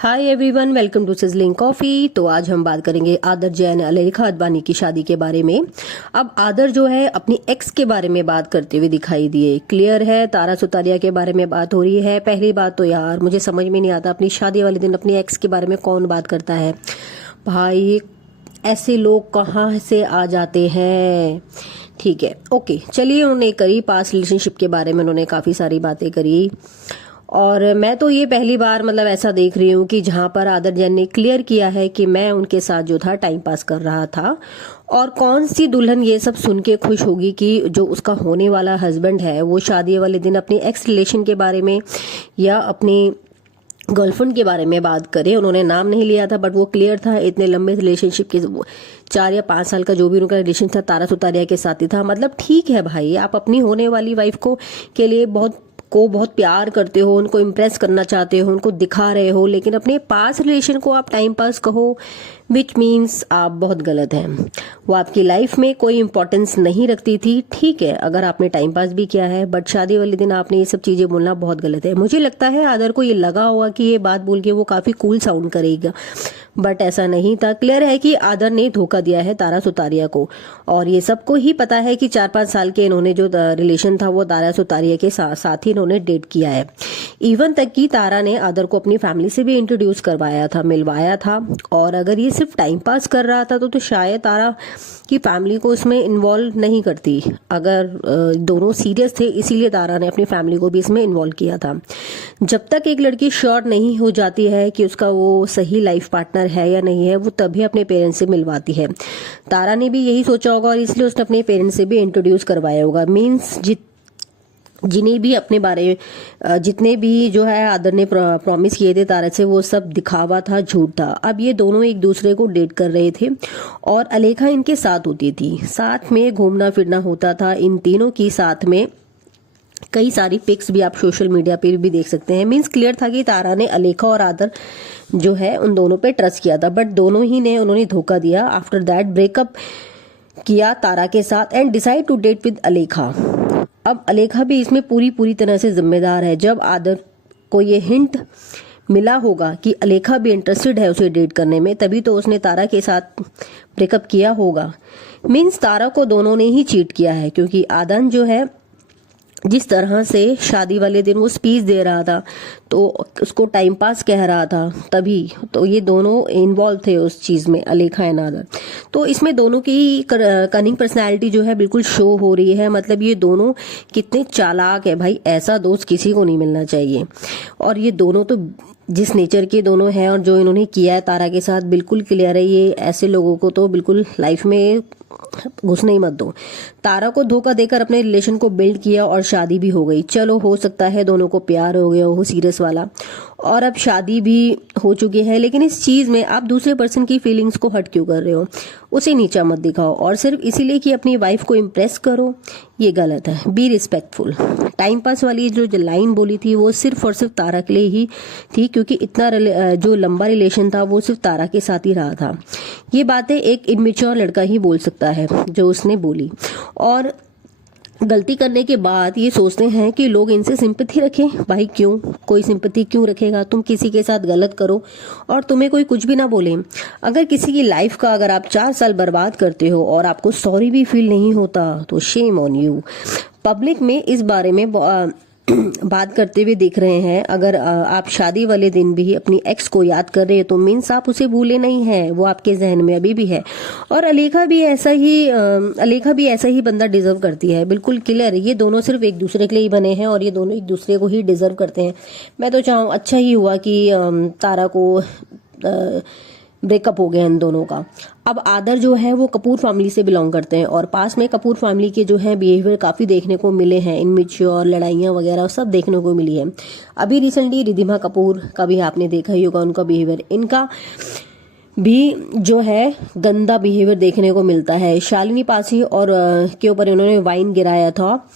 Hi everyone, welcome to sizzling coffee. तो आज हम बात करेंगे आदर जैन अलेखा अडवाणी की शादी के बारे में। अब आदर जो है अपनी एक्स के बारे में बात करते हुए दिखाई दिए। क्लियर है, तारा सुतारिया के बारे में बात हो रही है। पहली बात तो यार मुझे समझ में नहीं आता, अपनी शादी वाले दिन अपनी एक्स के बारे में कौन बात करता है भाई। ऐसे लोग कहाँ से आ जाते हैं। ठीक है, ओके, चलिए। उन्होंने करी पास्ट रिलेशनशिप के बारे में, उन्होंने काफ़ी सारी बातें करी। और मैं तो ये पहली बार ऐसा देख रही हूँ कि जहाँ पर आदर जैन ने क्लियर किया है कि मैं उनके साथ जो था टाइम पास कर रहा था। और कौन सी दुल्हन ये सब सुन के खुश होगी कि जो उसका होने वाला हस्बैंड है वो शादी वाले दिन अपनी एक्स रिलेशन के बारे में या अपनी गर्लफ्रेंड के बारे में बात करे। उन्होंने नाम नहीं लिया था बट वो क्लियर था। इतने लंबे रिलेशनशिप के 4 या 5 साल का जो भी उनका रिलेशन था तारा सुतारिया के साथ ही था। मतलब ठीक है भाई, आप अपनी होने वाली वाइफ को के लिए बहुत प्यार करते हो, उनको इम्प्रेस करना चाहते हो, उनको दिखा रहे हो, लेकिन अपने पास रिलेशन को आप टाइम पास कहो, विच मीन्स आप बहुत गलत हैं। वो आपकी लाइफ में कोई इंपॉर्टेंस नहीं रखती थी। ठीक है, अगर आपने टाइम पास भी किया है, बट शादी वाले दिन आपने ये सब चीजें बोलना बहुत गलत है। मुझे लगता है आदर को ये लगा होगा कि ये बात बोल के वो काफी कूल साउंड करेगा, बट ऐसा नहीं था। क्लियर है कि आदर ने धोखा दिया है तारा सुतारिया को, और ये सबको ही पता है कि 4-5 साल के इन्होंने जो रिलेशन था वो तारा सुतारिया के साथ ही इन्होंने डेट किया है। इवन तक कि तारा ने आदर को अपनी फैमिली से भी इंट्रोड्यूस करवाया था, मिलवाया था। और अगर ये सिर्फ टाइम पास कर रहा था तो शायद तारा की फैमिली को इसमें इन्वॉल्व नहीं करती। अगर दोनों सीरियस थे इसीलिए तारा ने अपनी फैमिली को भी इसमें इन्वॉल्व किया था। जब तक एक लड़की श्योर नहीं हो जाती है कि उसका वो सही लाइफ पार्टनर है या नहीं है, वो तभी अपने पेरेंट्स से मिलवाती है। तारा ने भी यही सोचा होगा और इसलिए उसने अपने पेरेंट्स से भी इंट्रोड्यूस करवाया होगा। मीन्स जितने भी जो है आदर ने प्रॉमिस किए थे तारा से, वो सब दिखावा था, झूठ था। अब ये दोनों एक दूसरे को डेट कर रहे थे और अलेखा इनके साथ होती थी, साथ में घूमना फिरना होता था इन तीनों की साथ में। कई सारी पिक्स भी आप सोशल मीडिया पे भी देख सकते हैं। मीन्स क्लियर था कि तारा ने अलेखा और आदर जो है उन दोनों पे ट्रस्ट किया था, बट दोनों ही ने उन्होंने धोखा दिया। आफ्टर दैट ब्रेकअप किया तारा के साथ and decide to date with Alekha. अब अलेखा भी इसमें पूरी तरह से जिम्मेदार है। जब आदर को ये हिंट मिला होगा कि अलेखा भी इंटरेस्टेड है उसे डेट करने में, तभी तो उसने तारा के साथ ब्रेकअप किया होगा। मीन्स तारा को दोनों ने ही चीट किया है, क्योंकि आदन जो है जिस तरह से शादी वाले दिन वो स्पीच दे रहा था तो उसको टाइम पास कह रहा था, तभी तो ये दोनों इन्वॉल्व थे उस चीज में, अलेखा एंड आदर। तो इसमें दोनों की कनिंग पर्सनालिटी जो है बिल्कुल शो हो रही है। मतलब ये दोनों कितने चालाक है भाई, ऐसा दोस्त किसी को नहीं मिलना चाहिए। और ये दोनों तो जिस नेचर के दोनों हैं और जो इन्होंने किया है तारा के साथ, बिल्कुल क्लियर है ये ऐसे लोगों को तो बिल्कुल लाइफ में घुसने ही मत दो। तारा को धोखा देकर अपने रिलेशन को बिल्ड किया और शादी भी हो गई। चलो, हो सकता है दोनों को प्यार हो गया हो सीरियस वाला, और अब शादी भी हो चुकी है, लेकिन इस चीज में आप दूसरे पर्सन की फीलिंग्स को हर्ट क्यों कर रहे हो? उसे नीचा मत दिखाओ और सिर्फ इसीलिए कि अपनी वाइफ को इम्प्रेस करो, ये गलत है। Be respectful. टाइम पास वाली जो लाइन बोली थी वो सिर्फ और सिर्फ तारा के लिए ही थी, क्योंकि इतना जो लंबा रिलेशन था वो सिर्फ तारा के साथ ही रहा था। ये बातें एक इमेच्योर लड़का ही बोल सकता है जो उसने बोली। और गलती करने के बाद ये सोचते हैं कि लोग इनसे सिंपैथी रखें। भाई क्यों, कोई सिंपैथी क्यों रखेगा? तुम किसी के साथ गलत करो और तुम्हें कोई कुछ भी ना बोले। अगर किसी की लाइफ का अगर आप 4 साल बर्बाद करते हो और आपको सॉरी भी फील नहीं होता तो शेम ऑन यू। पब्लिक में इस बारे में बात करते हुए देख रहे हैं। अगर आप शादी वाले दिन भी अपनी एक्स को याद कर रहे हैं तो मीन्स आप उसे भूले नहीं हैं, वो आपके जहन में अभी भी है। और अलेखा भी ऐसा ही बंदा डिजर्व करती है। बिल्कुल क्लियर, ये दोनों सिर्फ एक दूसरे के लिए ही बने हैं और ये दोनों एक दूसरे को ही डिजर्व करते हैं। मैं तो चाहूँ अच्छा ही हुआ कि तारा को ब्रेकअप हो गया इन दोनों का। अब आदर जो है वो कपूर फैमिली से बिलोंग करते हैं और पास में कपूर फैमिली के जो है बिहेवियर काफी देखने को मिले हैं। इनमेच्योर लड़ाइयाँ वगैरह सब देखने को मिली है। अभी रिसेंटली रिधिमा कपूर का भी आपने देखा ही होगा, उनका बिहेवियर, इनका भी जो है गंदा बिहेवियर देखने को मिलता है। शालिनी पासी और के ऊपर इन्होंने वाइन गिराया था।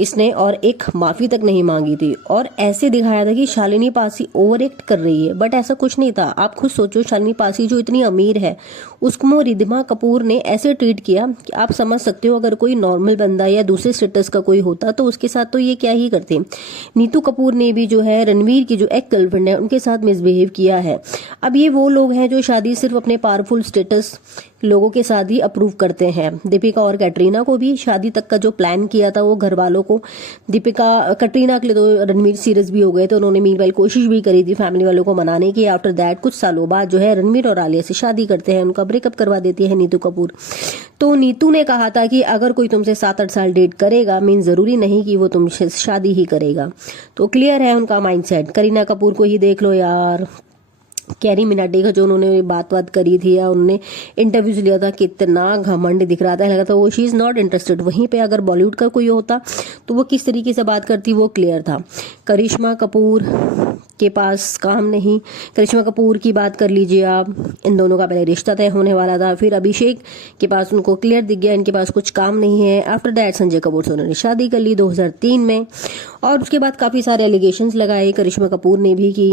इसने और एक माफी तक नहीं मांगी थी। और ऐसे दिखाया था कि शालिनी पासी ओवर एक्ट कर रही है, बट ऐसा कुछ नहीं था। आप खुद सोचो, शालिनी पासी जो इतनी अमीर है उसको रिद्धिमा कपूर ने ऐसे ट्रीट किया कि आप समझ सकते हो अगर कोई नॉर्मल बंदा या दूसरे स्टेटस का कोई होता तो उसके साथ तो ये क्या ही करते। नीतू कपूर ने भी जो है रणवीर की जो एक्स गर्लफ्रेंड है उनके साथ मिसबिहेव किया है। अब ये वो लोग हैं जो शादी सिर्फ अपने पावरफुल स्टेटस लोगों के साथ ही अप्रूव करते हैं। दीपिका और कैटरीना को भी शादी तक का जो प्लान किया था वो घर वालों को, कैटरीना के लिए तो रणवीर सीरियस भी हो गए थे, उन्होंने मीनवाइल कोशिश भी करी थी फैमिली वालों को मनाने की। आफ्टर दैट कुछ सालों बाद जो है रणवीर और आलिया से शादी करते हैं, उनका ब्रेकअप करवा देती है नीतू कपूर। तो नीतू ने कहा था कि अगर कोई तुमसे 7-8 साल डेट करेगा मीन जरूरी नहीं कि वो तुमसे शादी ही करेगा। तो क्लियर है उनका माइंडसेट। करीना कपूर को ही देख लो यार, कैरी मिनाटी का जो उन्होंने बात करी थी या उन्होंने इंटरव्यूज लिया था, कितना घमंड दिख रहा था, लगा था वो शी इज नॉट इंटरेस्टेड। वहीं पे अगर बॉलीवुड का कोई होता तो वो किस तरीके से बात करती वो क्लियर था। करिश्मा कपूर के पास काम नहीं। करिश्मा कपूर की बात कर लीजिए आप, इन दोनों का पहले रिश्ता तय होने वाला था, फिर अभिषेक के पास उनको क्लियर दिख गया इनके पास कुछ काम नहीं है। आफ्टर दैट संजय कपूर से उन्होंने शादी कर ली 2003 में। और उसके बाद काफ़ी सारे एलिगेशंस लगाए करिश्मा कपूर ने भी कि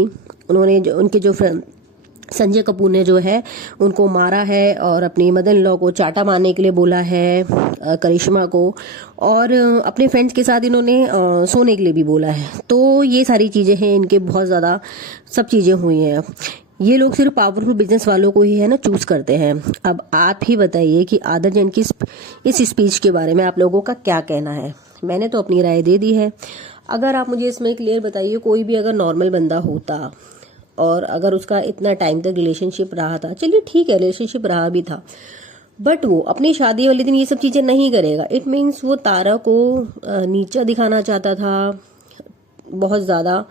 उन्होंने उनके जो फ्रेंड संजय कपूर ने जो है उनको मारा है और अपनी मदर इन लॉ को चाटा मारने के लिए बोला है करिश्मा को, और अपने फ्रेंड्स के साथ इन्होंने सोने के लिए भी बोला है। तो ये सारी चीज़ें हैं इनके, बहुत ज़्यादा सब चीज़ें हुई हैं। ये लोग सिर्फ पावरफुल बिजनेस वालों को ही है ना चूज करते हैं। अब आप ही बताइए कि आदर जैन की इस स्पीच के बारे में आप लोगों का क्या कहना है। मैंने तो अपनी राय दे दी है। अगर आप मुझे इसमें क्लियर बताइए, कोई भी अगर नॉर्मल बंदा होता और अगर उसका इतना टाइम तक रिलेशनशिप रहा था, चलिए ठीक है रिलेशनशिप रहा भी था, बट वो अपनी शादी वाले दिन ये सब चीज़ें नहीं करेगा। इट मीन्स वो तारा को नीचा दिखाना चाहता था बहुत ज़्यादा,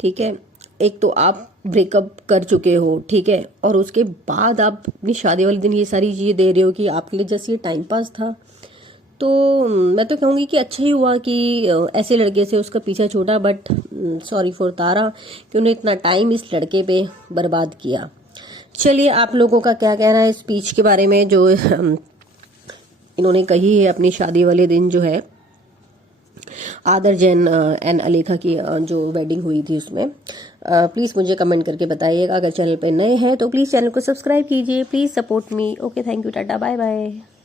ठीक है। एक तो आप ब्रेकअप कर चुके हो, ठीक है, और उसके बाद आप अपनी शादी वाले दिन ये सारी चीज़ें दे रहे हो कि आपके लिए जैसे ये टाइम पास था। तो मैं तो कहूँगी कि अच्छा ही हुआ कि ऐसे लड़के से उसका पीछा छूटा, बट सॉरी फॉर तारा कि उन्हें इतना टाइम इस लड़के पे बर्बाद किया। चलिए आप लोगों का क्या कहना है स्पीच के बारे में जो इन्होंने कही है अपनी शादी वाले दिन जो है आदर जैन एंड अलेखा की जो वेडिंग हुई थी उसमें। प्लीज़ मुझे कमेंट करके बताइएगा। अगर चैनल पे नए हैं तो प्लीज़ चैनल को सब्सक्राइब कीजिए, please support me. Okay, thank you, tata, bye bye.